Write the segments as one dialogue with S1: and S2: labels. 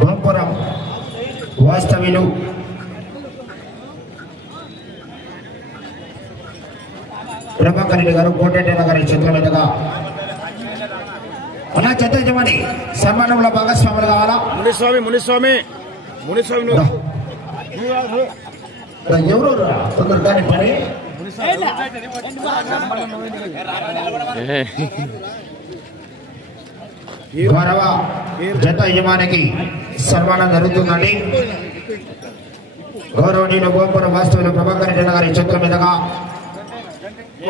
S1: గోపురం వాస్తవ్యులు. ప్రభాకర్ రెడ్డి గారు కోటేట గారి చేతుల మీదుగా. అలా చెత్త యజమాని సన్మానంలో భాగస్వాములు కావాలా?
S2: మునిస్వామి మునిస్వామి మునిస్వామి
S1: ఎవరు? కొందరు దాని పని. గౌరవ జత యజమానికి సన్మానం జరుగుతుందండి. గౌరవనీయులు గోపురం వాస్తవులు ప్రభాకర్ రెడ్డి గారి చేతుల మీదుగా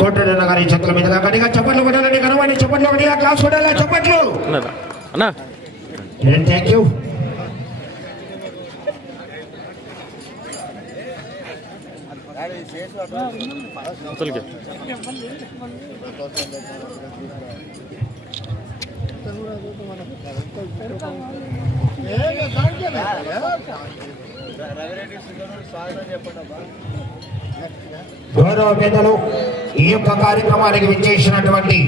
S1: కోటరెడ్డి గారి చేతుల మీదుగా గట్టిగా చప్పట్లు కొట్టాలండి. కనవండి చప్పట్లు గట్టిగా క్లాస్ కొట్టాలా? చప్పట్లు! థ్యాంక్ యూ
S3: అసలుకి
S1: గౌరవ పెద్దలు ఈ యొక్క కార్యక్రమానికి విచ్చేసినటువంటి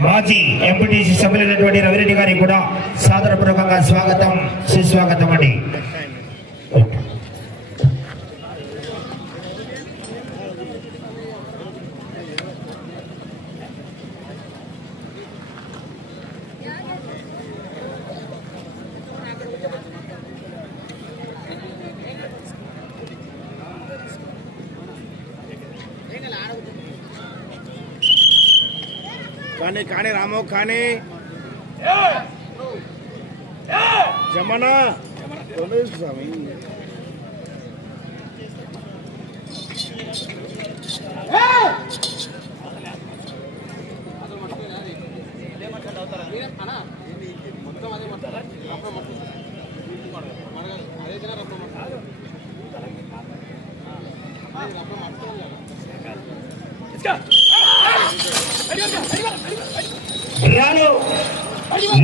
S1: మాజీ ఎంపీటీసీ సభ్యులైనటువంటి రవిరెడ్డి గారికి కూడా సాదరపూర్వకంగా స్వాగతం సుస్వాగతం అండి.
S2: కానీ కానీ రామో కానీ జమనా స్వామి
S1: Hey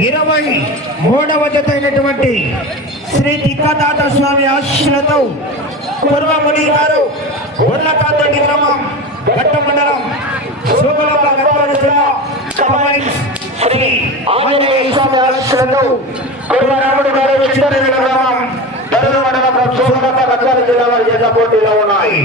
S1: ఇరవై మూడవ జత అయినటువంటి శ్రీ తిక్కదాత స్వామి ఆశీస్సులతో పూర్వముని గారు ఉర్లకాంతటి గ్రామం ఘట్ట మండలం సోమలమ్మ గద్వాల జిల్లా శ్రీ ఆంజనేయ స్వామి ఆశీస్సులతో గారు చిత్తూరు గ్రామం తరుణ మండలం గద్వాల జిల్లా వారి జత పోటీలో ఉన్నాయి.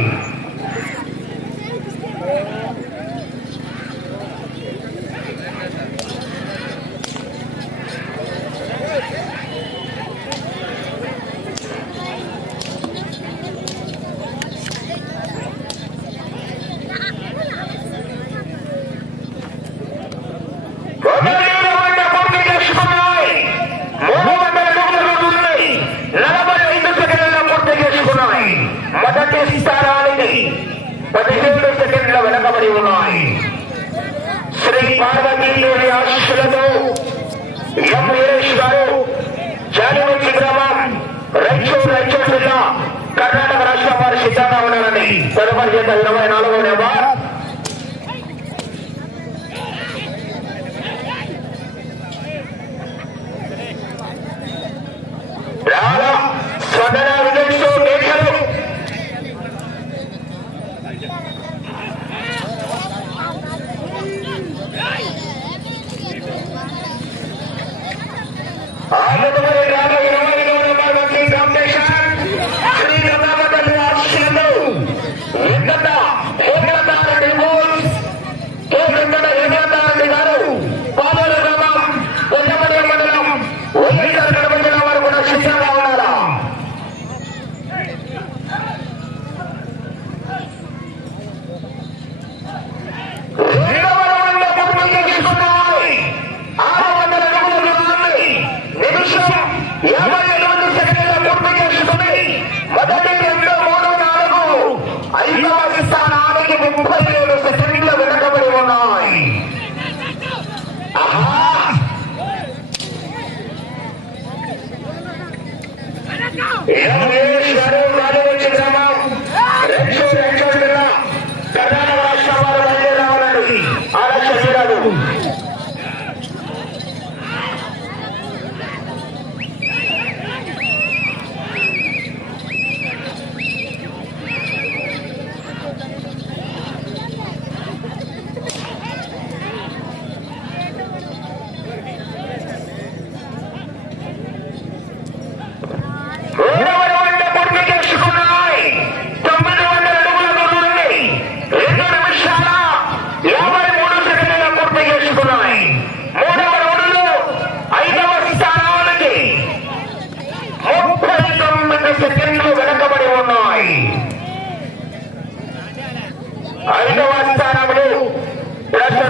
S1: ¡Grande!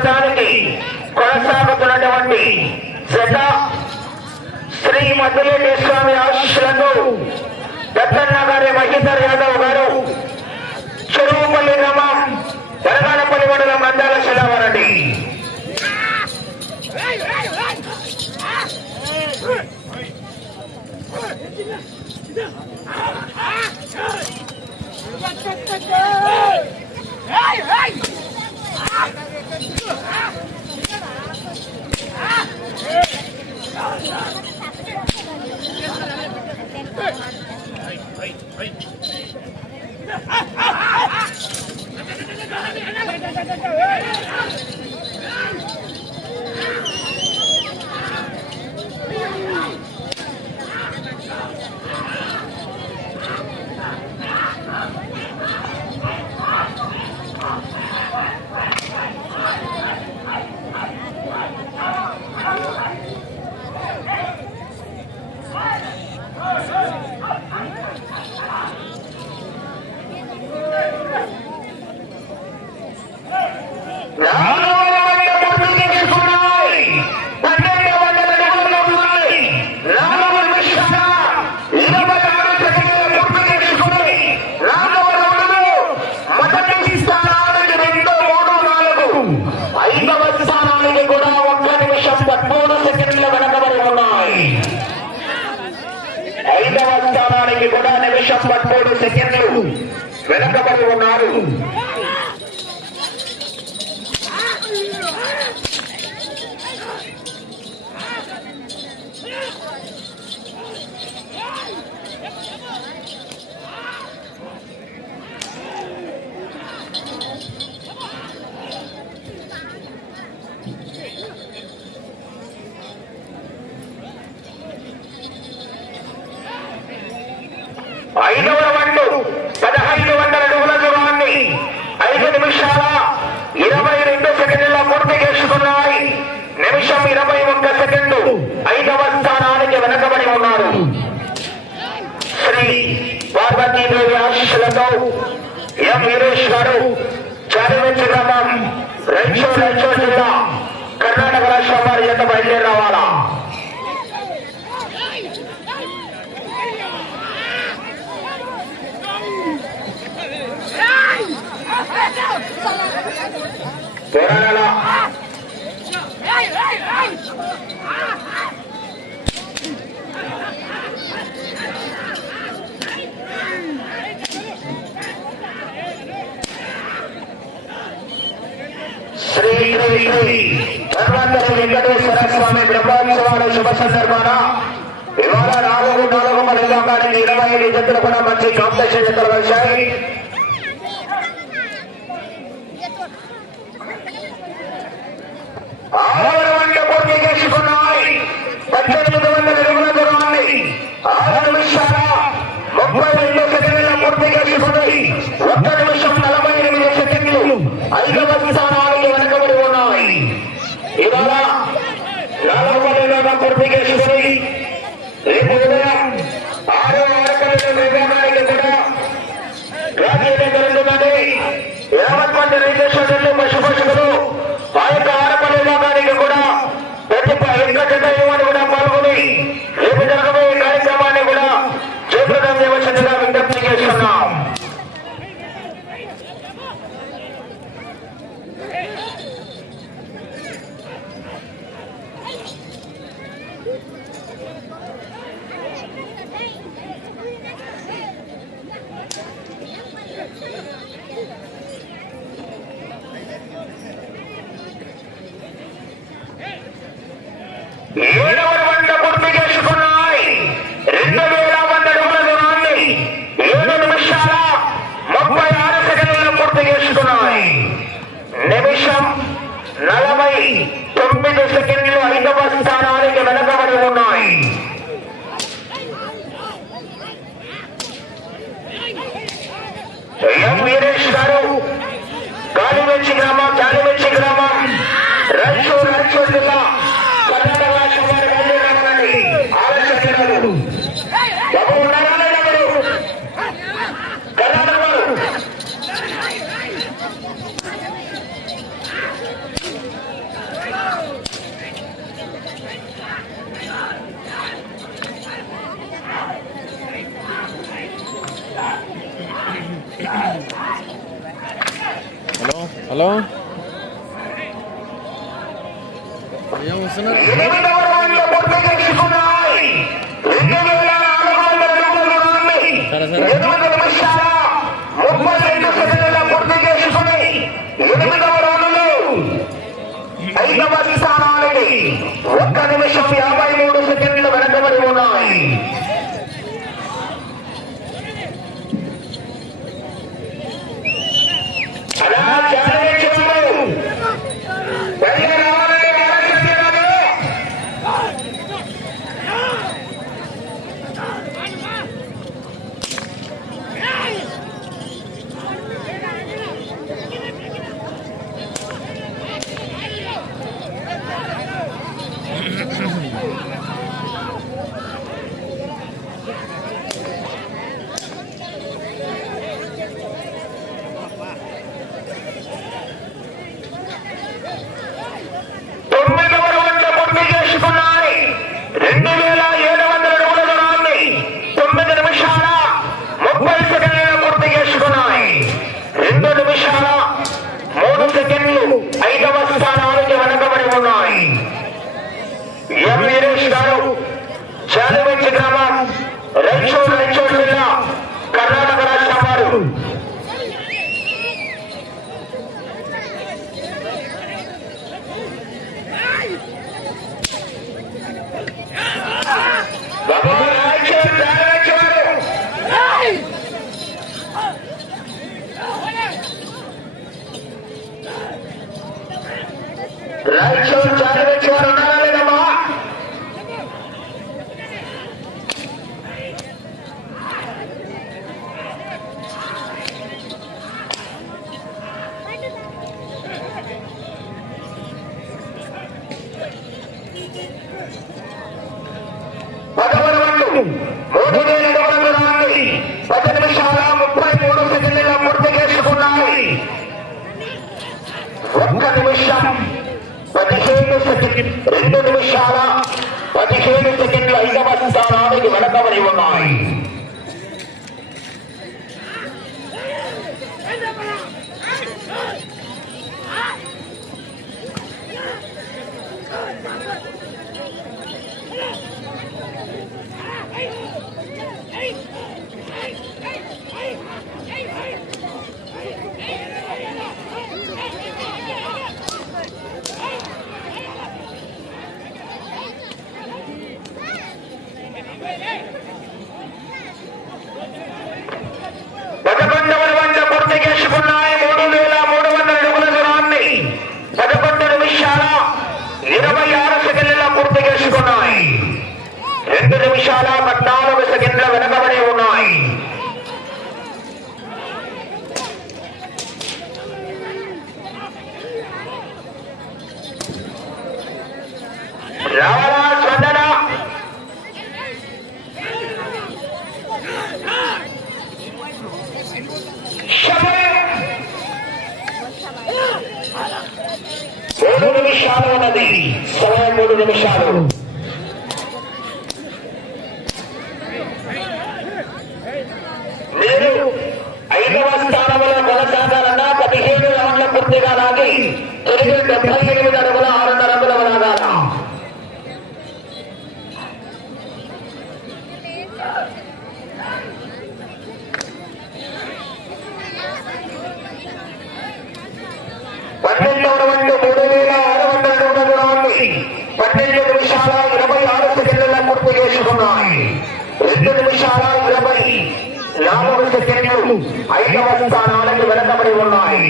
S1: ప్రస్తుతానికి కొనసాగుతున్నటువంటి జత శ్రీ మద్దిరెడ్డి స్వామి ఆశీస్సులతో దత్తన్న గారి మహేందర్ యాదవ్ గారు చెరువుపల్లి గ్రామం తెలంగాణపల్లి మండలం మందాల శిలావరండి ఐదవ స్థానానికి కూడా ఒక్క నిమిషం పదమూడు సెకండ్లు వెనకబడి ఉన్నాయి ఐదవ స్థానానికి కూడా నిమిషం పదమూడు సెకండ్లు వెనకబడి ఉన్నారు ఐదవ రౌండ్ పదహైదు వందల అడుగుల దూరాన్ని ఐదు నిమిషాల ఇరవై రెండు సెకండ్ల పూర్తి చేసుకున్నాయి నిమిషం ఇరవై ఒక్క సెకండ్. ఐదవ స్థానానికి వెనకబడి ఉన్నారు. శ్రీ పార్వతీదేవి ఆశీస్సులతో ఎం వీరేష్ గారు చారివెచ్చి గ్రామం రైచో రైచో జిల్లా కర్ణాటక రాష్ట్రం వారి యొక్క బయలుదేరి రావాలా పోరాడాలా? శ్రీ శ్రీ వెంకటేశ్వర స్వామి బ్రహ్మోత్సవాల శుభ సందర్భాన ఇవాళ నాలుగు నాలుగు మలిగానికి ఇరవై ఐదు జట్లు కూడా మంచి కాంపిటీషన్ జతలు వచ్చాయి ఆరు వందల చేసుకున్నాయి. పద్దెనిమిది వందల ఇరవై దూరాన్ని ఆరు నిమిషాల ముప్పై రెండు సెకండ్ల పూర్తి చేసుకున్నాయి. ఒక్క నిమిషం నలభై ఎనిమిది సెకండ్లు. ఐదవ స్థానానికి వెనక ఇవాళ నాలుగు వందల రేపు ఉదయం ఆరు ఆరకల నిర్మాణానికి కూడా రాజకీయ జరుగుతుంది యావత్ మంది ఆ యొక్క ఆరపల్లి విభాగానికి కూడా ప్రతి వెంకట ఏడవ వంద పూర్తి చేసుకున్నాయి. రెండు వేల వంద అడుగుల దూరాన్ని ఏడు నిమిషాల ముప్పై ఆరు సెకండ్లను పూర్తి చేసుకున్నాయి. నిమిషం నలభై తొమ్మిది సెకండ్లు ఐదవ స్థానానికి యువ వీరేష్ గారు దిశలో వెనకబడి గట్టిగా లాగి తొలిగి డెబ్బై ఎనిమిది అడుగుల ఆరున్నర అడుగుల లాగాల పన్నెండవ రెండు మూడు వేల ఆరు వందల అడుగుల ఉంది పన్నెండు ఐదవ స్థానాలకు వెనకబడి ఉన్నాయి.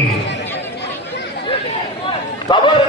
S1: বাবার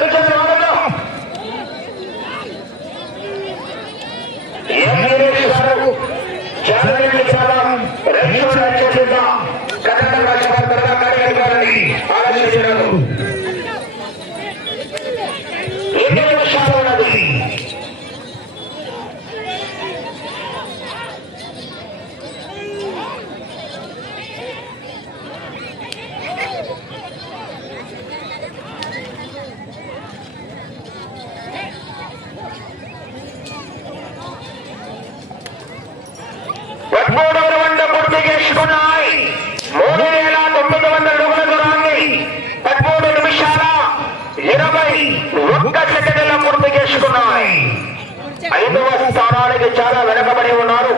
S1: స్థానానికి చాలా వెనకబడి ఉన్నారు.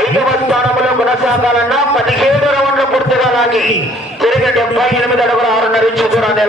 S1: ఐదవ స్థానంలో కొనసాగాలన్నా పదిహేడు రౌండ్లు పూర్తిగా లాగి తిరిగి డెబ్బై ఎనిమిది అడుగుల ఆరున్నర ఇంచు దూరాన్ని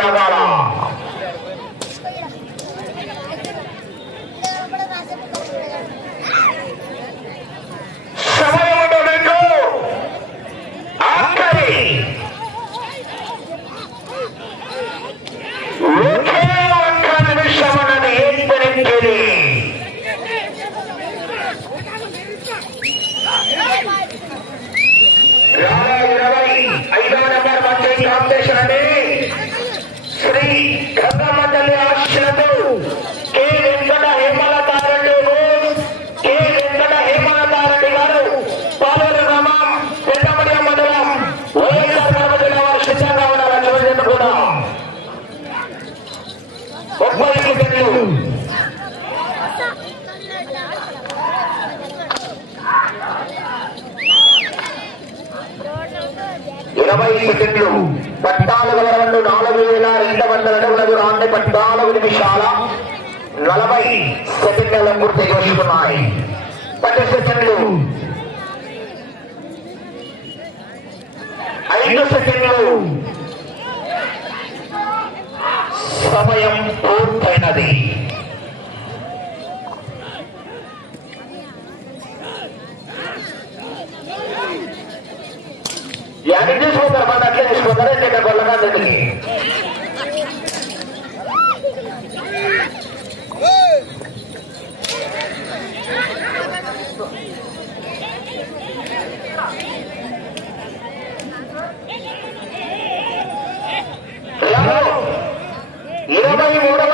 S1: సెకండ్లు పద్నాలుగు వరవండు నాలుగు వేల రెండు వందల అడుగులకు రాండి పద్నాలుగు నిమిషాల నలభై సెకండ్ల పూర్తి చేసుకున్నాయి పది సెకండ్లు ఐదు సెకండ్లు. సమయం పూర్తయినది. కూడా చిన్న గొల్లగా దొరికి ఇరవై మూడవ